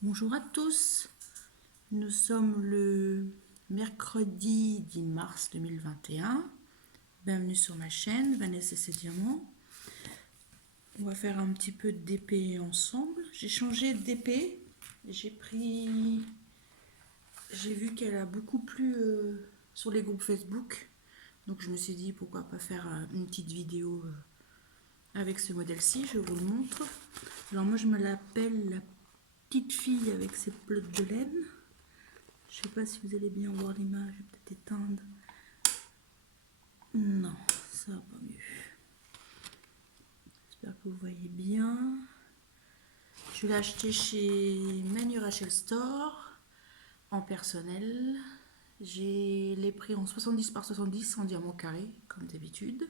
Bonjour à tous, nous sommes le mercredi 10 mars 2021. Bienvenue sur ma chaîne, Vanessa et ses diamants. On va faire un petit peu d'épée ensemble. J'ai changé d'épée, j'ai vu qu'elle a beaucoup plu sur les groupes Facebook. Donc je me suis dit pourquoi pas faire une petite vidéo avec ce modèle-ci, je vous le montre. Alors moi je me l'appelle la petite fille avec ses pelotes de laine. Je sais pas si vous allez bien voir l'image, je vais peut-être éteindre. Non, ça va pas mieux. J'espère que vous voyez bien. Je l'ai acheté chez Manu Rachel Store en personnel. J'ai les prix en 70 par 70 en diamant carré, comme d'habitude.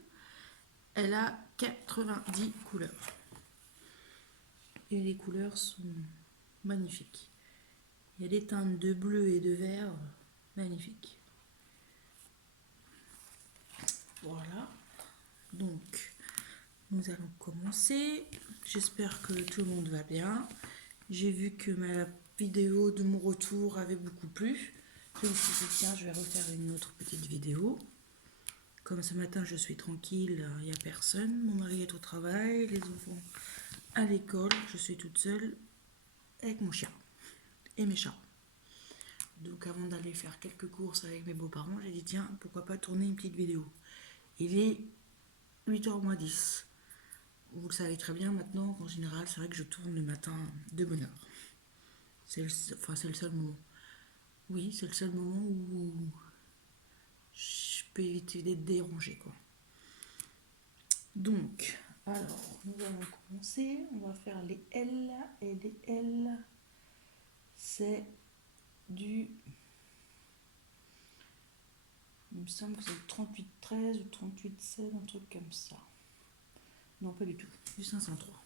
Elle a 90 couleurs. Et les couleurs sont magnifiques. Il y a des teintes de bleu et de vert magnifiques. Voilà. Donc, nous allons commencer. J'espère que tout le monde va bien. J'ai vu que ma vidéo de mon retour avait beaucoup plu. Je me suis dit, tiens, je vais refaire une autre petite vidéo. Comme ce matin, je suis tranquille, il n'y a personne. Mon mari est au travail, les enfants à l'école. Je suis toute seule avec mon chien et mes chats. Donc avant d'aller faire quelques courses avec mes beaux-parents, j'ai dit, tiens, pourquoi pas tourner une petite vidéo. Il est 8h moins 10. Vous le savez très bien maintenant qu'en général, c'est vrai que je tourne le matin de bonne heure. C'est le seul moment. Oui, c'est le seul moment où je peux éviter d'être dérangée, quoi. Donc, alors, nous allons commencer. On va faire les L. Et les L, c'est du... Il me semble que c'est du 38-13 ou 38-16, un truc comme ça. Non, pas du tout. Du 503.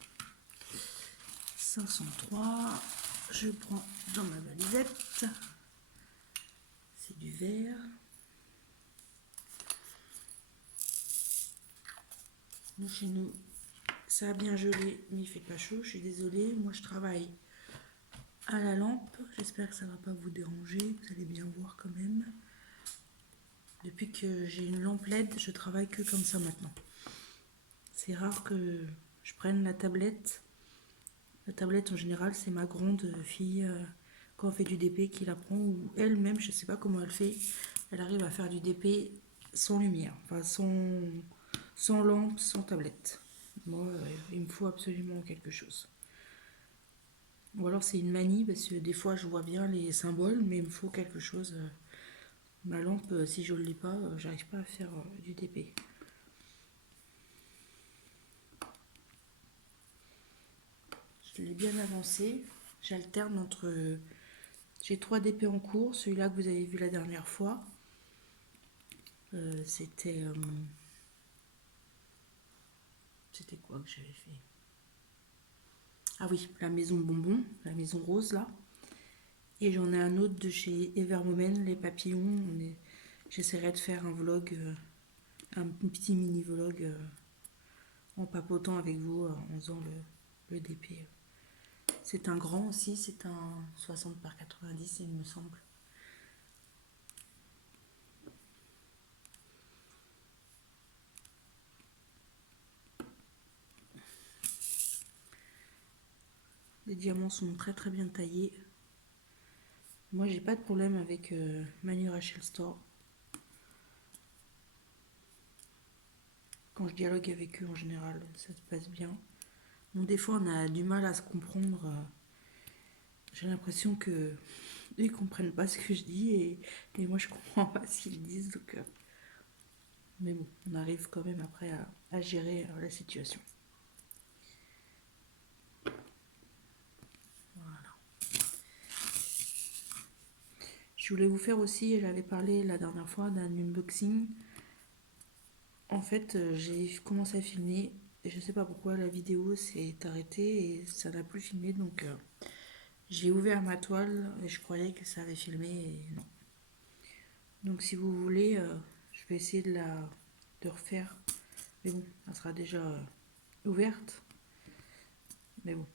503. Je prends dans ma valisette. C'est du vert. Nous, chez nous, ça a bien gelé, mais il fait pas chaud. Je suis désolée. Moi, je travaille à la lampe. J'espère que ça va pas vous déranger. Vous allez bien voir quand même. Depuis que j'ai une lampe LED, je travaille que comme ça maintenant. C'est rare que je prenne la tablette. La tablette, en général, c'est ma grande fille, quand on fait du DP, qui la prend. Ou elle-même, je sais pas comment elle fait. Elle arrive à faire du DP sans lumière. Enfin, sans lampe, sans tablette. Moi, il me faut absolument quelque chose. Ou alors c'est une manie, parce que des fois je vois bien les symboles, mais il me faut quelque chose. Ma lampe, si je ne l'ai pas, j'arrive pas à faire du DP. Je l'ai bien avancé. J'alterne entre... J'ai 3 DP en cours. Celui-là que vous avez vu la dernière fois, c'était... C'était quoi que j'avais fait? Ah oui, la maison bonbon, la maison rose là. Et j'en ai un autre de chez Evermomen, les papillons. J'essaierai de faire un vlog, un petit mini vlog en papotant avec vous, en faisant le DP. C'est un grand aussi, c'est un 60 par 90 il me semble. Les diamants sont très très bien taillés. Moi j'ai pas de problème avec Manu Rachel Store. Quand je dialogue avec eux en général, ça se passe bien. Donc des fois on a du mal à se comprendre. J'ai l'impression que ils comprennent pas ce que je dis et moi je comprends pas ce qu'ils disent. Donc, mais bon, on arrive quand même après à gérer la situation. Voilà. Je voulais vous faire aussi, j'avais parlé la dernière fois d'un unboxing. En fait, j'ai commencé à filmer et je sais pas pourquoi la vidéo s'est arrêtée et ça n'a plus filmé. Donc j'ai ouvert ma toile et je croyais que ça avait filmé et non. Donc si vous voulez, je vais essayer de refaire. Mais bon, elle sera déjà ouverte. Mais bon,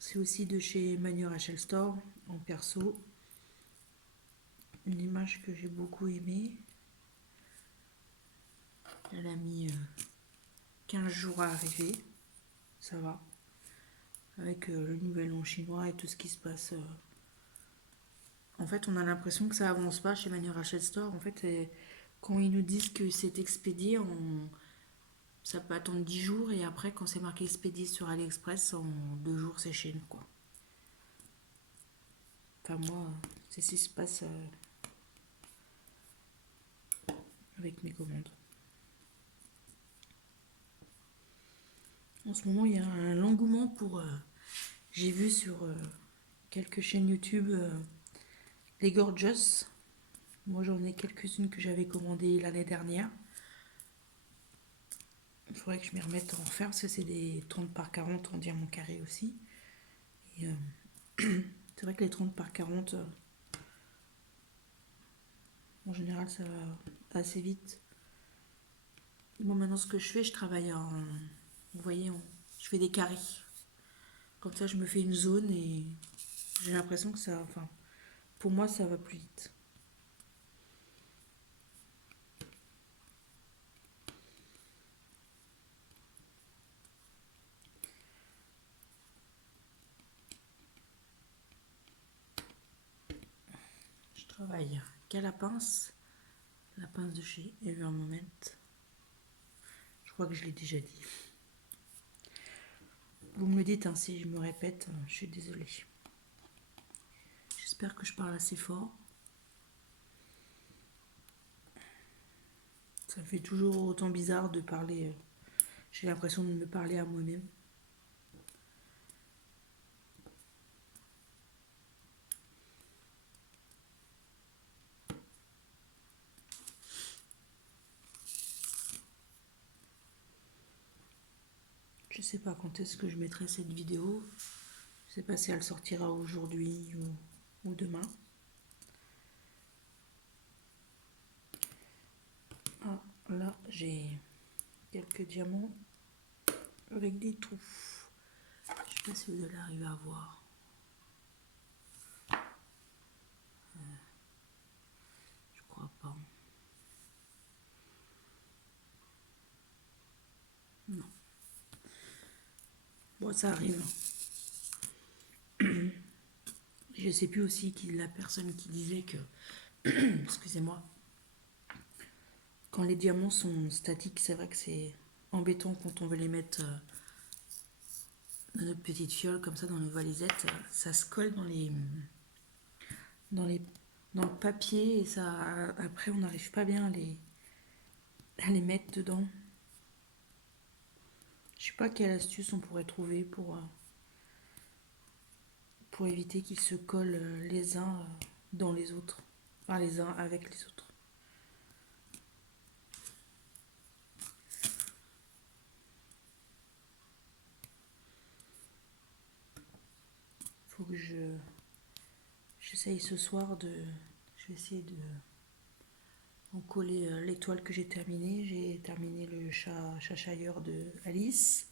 C'est aussi de chez Manu Rachel Store, en perso. Une image que j'ai beaucoup aimée. Elle a mis 15 jours à arriver. Ça va. Avec le nouvel an chinois et tout ce qui se passe. En fait, on a l'impression que ça avance pas chez Manu Rachel Store. En fait, quand ils nous disent que c'est expédié, ça peut attendre 10 jours. Et après, quand c'est marqué expédié sur AliExpress, en 2 jours, c'est chez nous, quoi. Enfin, moi, c'est ce qui se passe avec mes commandes. En ce moment, il y a un engouement pour... j'ai vu sur quelques chaînes YouTube les Gorgeous. Moi, j'en ai quelques-unes que j'avais commandées l'année dernière. Il faudrait que je m'y remette à en faire, parce que c'est des 30 par 40 en diamant carré aussi. Et c'est vrai que les 30 par 40, en général, ça va assez vite. Moi, maintenant, ce que je fais, je travaille en... Vous voyez, je fais des carrés. Comme ça, je me fais une zone et j'ai l'impression que ça... Enfin, pour moi, ça va plus vite. Je travaille qu'à la pince de chez Evermoment. Je crois que je l'ai déjà dit. Vous me le dites, hein, si je me répète, je suis désolée. J'espère que je parle assez fort. Ça me fait toujours autant bizarre de parler. J'ai l'impression de me parler à moi-même. Je sais pas quand est-ce que je mettrai cette vidéo. Je sais pas si elle sortira aujourd'hui ou demain. Ah, là, j'ai quelques diamants avec des trous. Je sais pas si vous allez arriver à voir. Je crois pas. Non. Bon, ça arrive. Je sais plus aussi qui la personne qui disait que... Excusez-moi. Quand les diamants sont statiques, c'est vrai que c'est embêtant quand on veut les mettre dans notre petite fiole, comme ça, dans nos valisettes. Ça se colle dans le papier et ça, après, on n'arrive pas bien à les mettre dedans. Je sais pas quelle astuce on pourrait trouver pour éviter qu'ils se collent les uns dans les autres. Enfin, les uns avec les autres. Faut que j'essaye ce soir de... Je vais essayer de en coller l'étoile que j'ai terminée. J'ai terminé le Cheshire de Alice.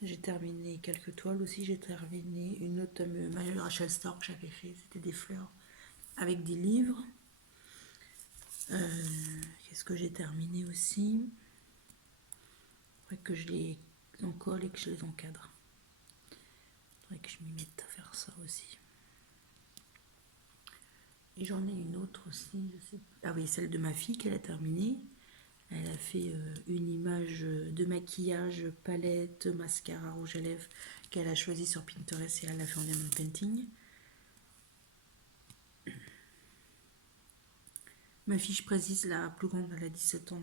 J'ai terminé quelques toiles aussi. J'ai terminé une autre Manu Rachel Store que j'avais fait. C'était des fleurs avec des livres. Qu'est-ce que j'ai terminé aussi? Il faudrait que je les encolle et que je les encadre. Il faudrait que je m'y mette à faire ça aussi. Et j'en ai une autre aussi. Je sais... Ah oui, celle de ma fille qu'elle a terminée. Elle a fait une image de maquillage, palette, mascara, rouge à lèvres qu'elle a choisi sur Pinterest et elle l'a fait en diamond painting. Ma fille, je précise, la plus grande, elle a 17 ans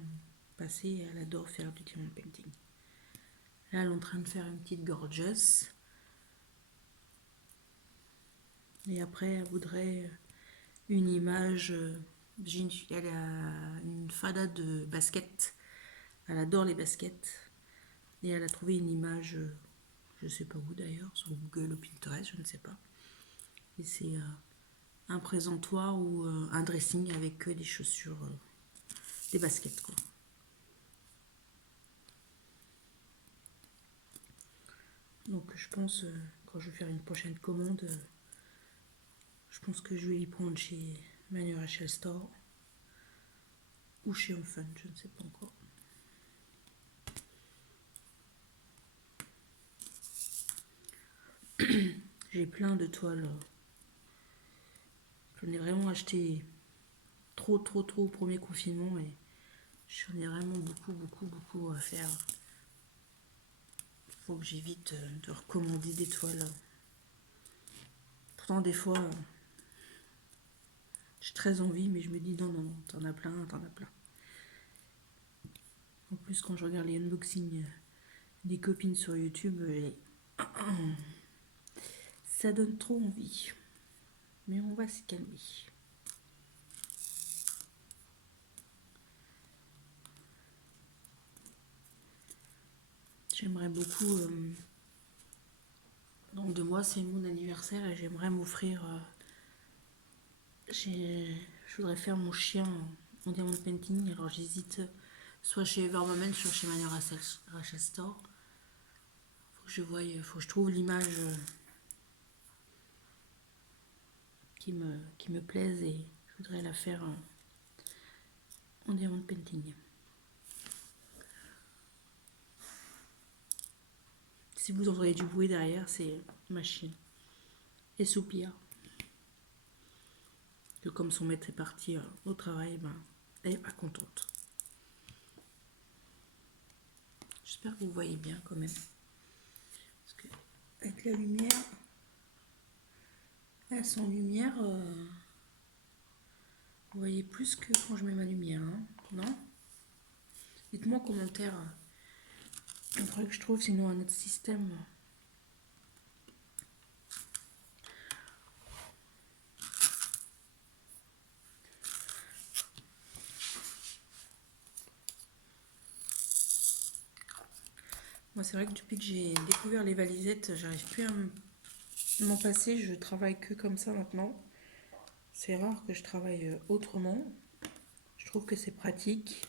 passé et elle adore faire du diamond painting. Là, elle est en train de faire une petite gorgeous. Et après, elle voudrait une image. Elle a une fada de basket. Elle adore les baskets. Et elle a trouvé une image, je ne sais pas où d'ailleurs, sur Google ou Pinterest, je ne sais pas. Et c'est un présentoir ou un dressing avec des chaussures, des baskets, quoi. Donc je pense quand je vais faire une prochaine commande, je pense que je vais y prendre chez Manu Rachel Store ou chez Home Fun, je ne sais pas encore. J'ai plein de toiles. J'en ai vraiment acheté trop au premier confinement et j'en ai vraiment beaucoup à faire. Faut que j'évite de recommander des toiles. Pourtant des fois j'ai très envie, mais je me dis non, t'en as plein. En plus quand je regarde les unboxings des copines sur YouTube, ça donne trop envie. Mais on va se calmer. J'aimerais beaucoup... dans 2 mois, c'est mon anniversaire et j'aimerais m'offrir... je voudrais faire mon chien en diamond painting. Alors j'hésite soit chez Evermoment, soit chez Manu Rachel Store. Faut que je trouve l'image qui me plaise et je voudrais la faire en diamond painting. Si vous entendez du bruit derrière, c'est ma chienne. Et Soupia. Que comme son maître est parti au travail, elle n'est pas contente. J'espère que vous voyez bien quand même. Parce que avec la lumière, sans lumière, vous voyez plus que quand je mets ma lumière, hein, non? Dites-moi en commentaire. Il faudrait que je trouve sinon un autre système. Moi, c'est vrai que depuis que j'ai découvert les valisettes, j'arrive plus à m'en passer. Je travaille que comme ça maintenant. C'est rare que je travaille autrement. Je trouve que c'est pratique.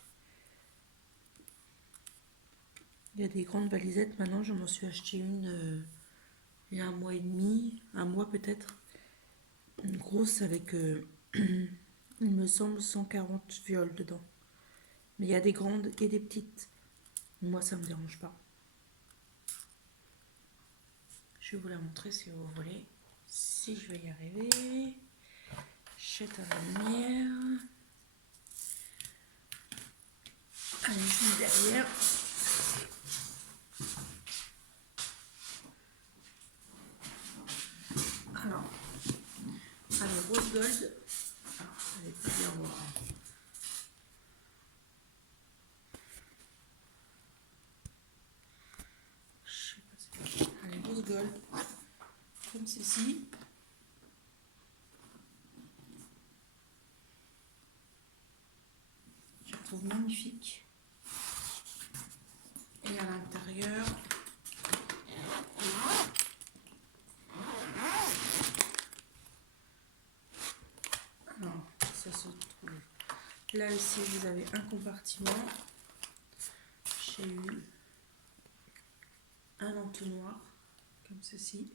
Il y a des grandes valisettes. Maintenant, je m'en suis acheté une il y a 1 mois et demi, 1 mois peut-être. Une grosse avec, il me semble, 140 viols dedans. Mais il y a des grandes et des petites. Moi, ça me dérange pas. Je vais vous la montrer si vous voulez. Si je vais y arriver. Jette à la lumière. Allez, juste derrière. Alors, allez, rose gold. Allez, pas bien voir. Je sais pas si c'est... Allez, rose gold. Comme ceci. Je la trouve magnifique. Et à l'intérieur, alors, ça se trouve. Là aussi, vous avez un compartiment. J'ai eu un entonnoir, comme ceci,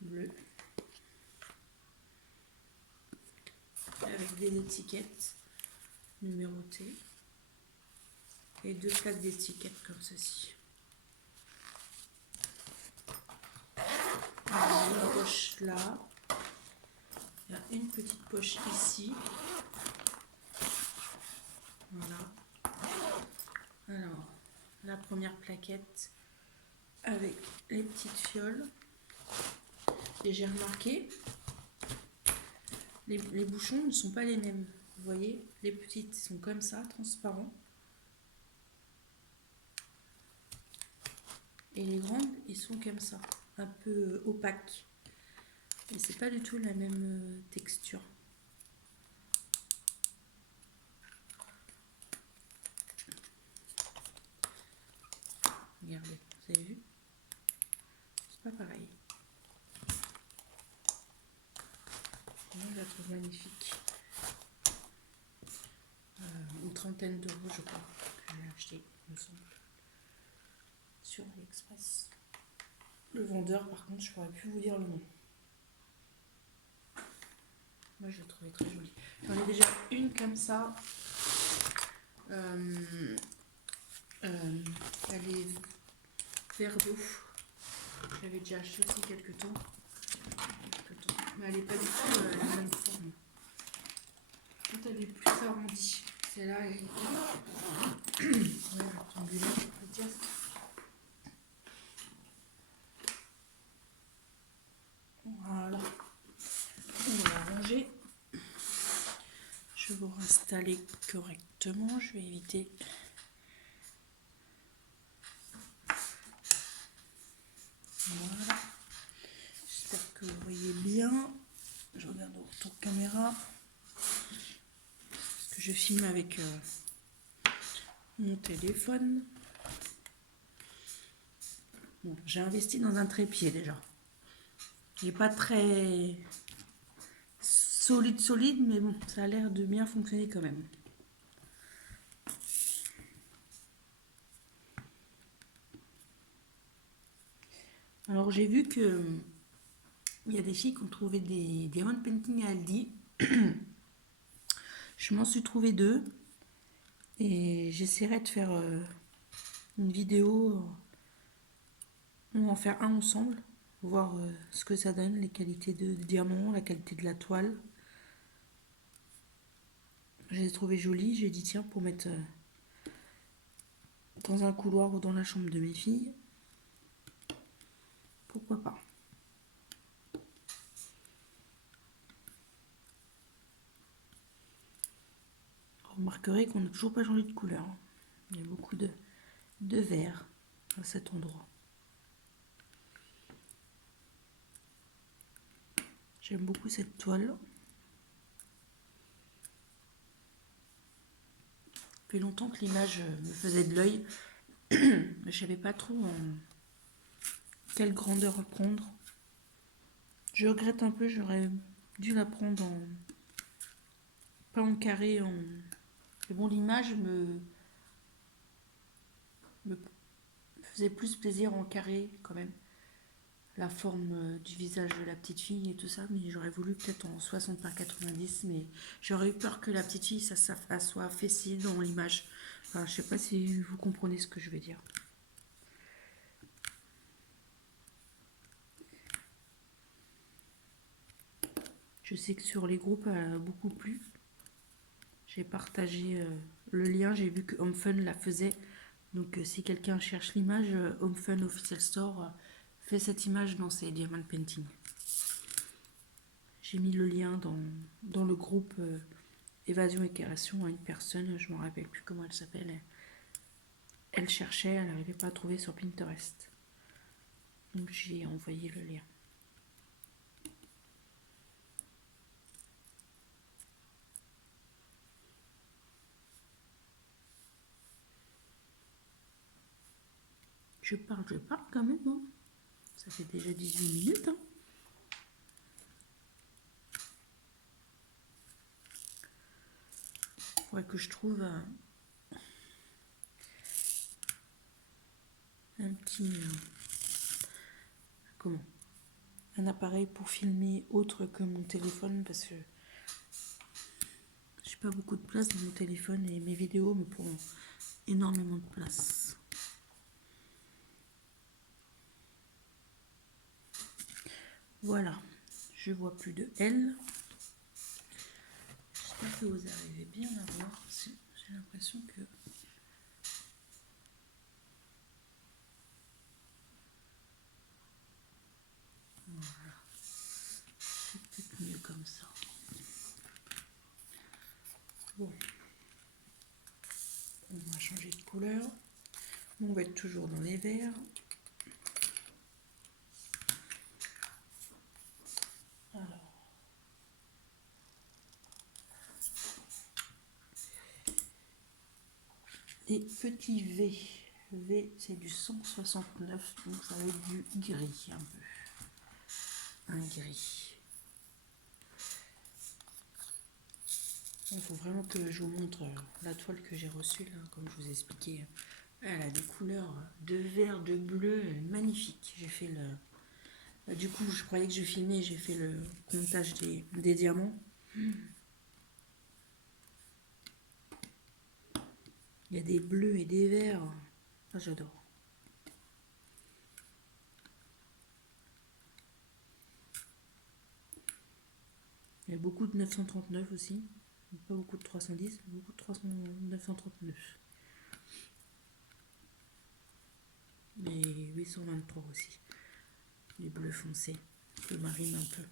bleu, avec des étiquettes numérotées et 2 plaques d'étiquettes comme ceci. Il y a une poche là, il y a une petite poche ici. Voilà. Alors, la première plaquette avec les petites fioles. Et j'ai remarqué, les bouchons ne sont pas les mêmes. Vous voyez, les petites sont comme ça, transparents. Et les grandes, ils sont comme ça, un peu opaques. Et c'est pas du tout la même texture. Regardez, vous avez vu? C'est pas pareil. Moi, je la trouve magnifique. Une 30aine d'euros, je crois, que j'ai acheté, il me semble, sur AliExpress. Le vendeur, par contre, je pourrais plus vous dire le nom. Moi, je l'ai trouvé très jolie. J'en ai déjà une comme ça. Elle est vert d'eau. Je l'avais déjà acheté aussi quelques temps. Mais elle n'est pas du tout la même forme. L'autre, elle est plus arrondie. Celle-là, elle est rectangulaire, on peut dire. Voilà. On va la ranger. Je vais vous installer correctement. Je vais éviter. Voilà. J'espère que vous voyez bien. Je regarde au retour caméra. Parce que je filme avec mon téléphone. Bon, j'ai investi dans un trépied déjà. Il n'est pas très solide, mais bon, ça a l'air de bien fonctionner quand même. Alors j'ai vu que il y a des filles qui ont trouvé des diamond painting à Aldi. Je m'en suis trouvé 2 et j'essaierai de faire une vidéo ou en faire un ensemble, voir ce que ça donne, les qualités de diamant, la qualité de la toile. Je les ai trouvées jolies, j'ai dit tiens pour mettre dans un couloir ou dans la chambre de mes filles, pourquoi pas. Vous remarquerez qu'on n'a toujours pas changé de couleur. Il y a beaucoup de vert à cet endroit. J'aime beaucoup cette toile. Ça fait longtemps que l'image me faisait de l'œil. Je ne savais pas trop quelle grandeur prendre. Je regrette un peu, j'aurais dû la prendre pas en carré. Mais bon, l'image me faisait plus plaisir en carré quand même. La forme du visage de la petite fille et tout ça, mais j'aurais voulu peut-être en 60 par 90, mais j'aurais eu peur que la petite fille ça soit fessée dans l'image. Enfin, je sais pas si vous comprenez ce que je veux dire. Je sais que sur les groupes, elle a beaucoup plu. J'ai partagé le lien, j'ai vu que HomeFun la faisait. Donc si quelqu'un cherche l'image, HomeFun Official Store fait cette image dans ses diamond painting. J'ai mis le lien dans le groupe Évasion et Création à une personne, je ne me rappelle plus comment elle s'appelle. Elle cherchait, elle n'arrivait pas à trouver sur Pinterest. Donc j'ai envoyé le lien. Je parle quand même. Hein. Ça fait déjà 18 minutes. Hein. Faudrait que je trouve un petit... comment un appareil pour filmer autre que mon téléphone parce que j'ai pas beaucoup de place dans mon téléphone et mes vidéos me prennent énormément de place. Voilà, je vois plus de L. J'espère que vous arrivez bien à voir. J'ai l'impression que... Voilà. C'est peut-être mieux comme ça. Bon. On va changer de couleur. On va être toujours dans les verts. Alors. Les petits V. V, c'est du 169, donc ça va être du gris un peu. Un gris. Il faut vraiment que je vous montre la toile que j'ai reçue, là, comme je vous ai expliqué Elle a des couleurs de vert, de bleu, magnifiques. J'ai fait le... Du coup, je croyais que je filmais, j'ai fait le comptage des diamants. Il y a des bleus et des verts. Ah, j'adore. Il y a beaucoup de 939 aussi. Pas beaucoup de 310, beaucoup de 939. Et 823 aussi. Les bleus foncés. Le marine un peu.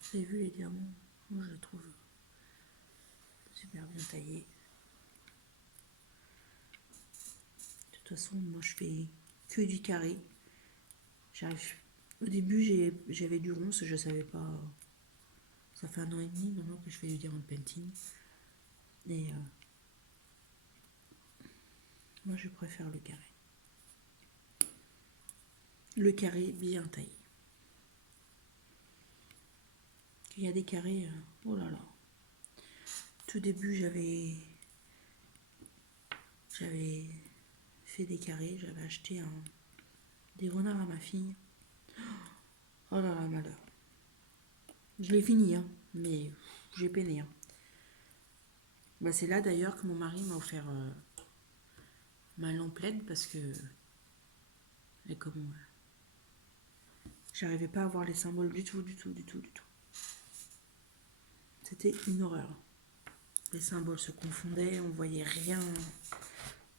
Vous avez vu les diamants? Moi je les trouve super bien taillés. De toute façon, moi je fais que du carré. Au début j'avais du ronce, je savais pas. Ça fait 1 an et demi maintenant que je fais du diamond painting. Et moi je préfère le carré. Le carré bien taillé. Il y a des carrés, oh là là. Tout début j'avais fait des carrés, j'avais acheté des renards à ma fille. Oh là là, malheur. Je l'ai fini, hein, mais j'ai peiné. Hein. Bah, c'est là d'ailleurs que mon mari m'a offert ma lampe LED parce que. Et comme. J'arrivais pas à voir les symboles du tout. C'était une horreur. Les symboles se confondaient, on voyait rien.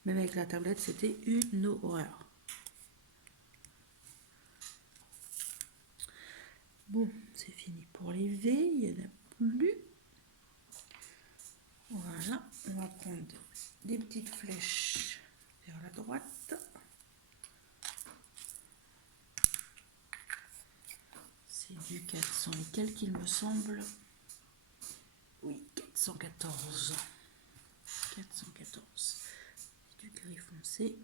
Même avec la tablette, c'était une horreur. Bon, c'est fini pour les V, il n'y en a plus. Voilà, on va prendre des petites flèches vers la droite. C'est du 400 et quelques, il me semble. Oui, 414. 414. Du gris foncé.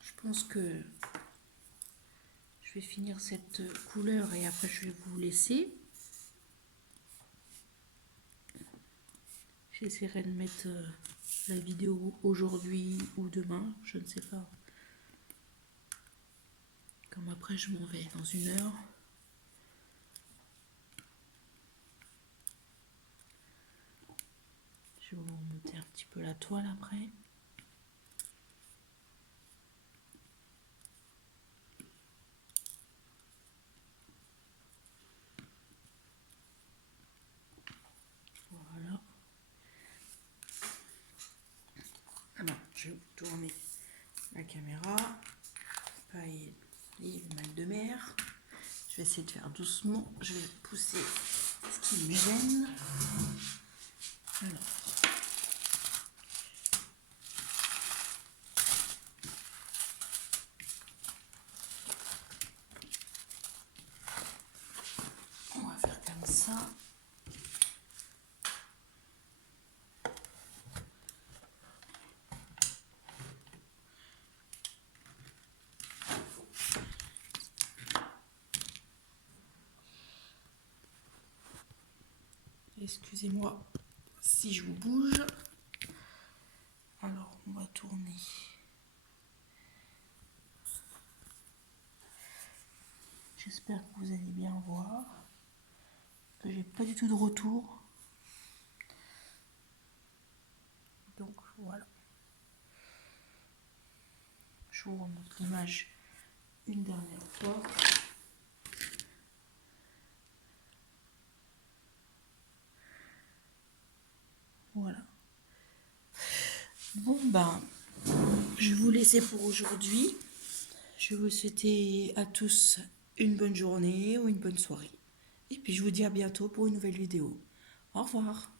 Je pense que je vais finir cette couleur et après je vais vous laisser. J'essaierai de mettre la vidéo aujourd'hui ou demain, je ne sais pas. Comme après je m'en vais dans 1 heure. Je vais vous remonter un petit peu la toile après. Voilà. Alors, je vais tourner la caméra. Paille et mal de mer. Je vais essayer de faire doucement. Je vais pousser ce qui me gêne. Alors. On va faire comme ça. Excusez-moi si je vous bouge. Alors, on va tourner. J'espère que vous allez bien voir. Que j'ai pas du tout de retour. Donc, voilà. Je vous remonte l'image une dernière fois. Voilà. Bon, ben, je vais vous laisser pour aujourd'hui. Je vais vous souhaiter à tous une bonne journée ou une bonne soirée. Et puis, je vous dis à bientôt pour une nouvelle vidéo. Au revoir.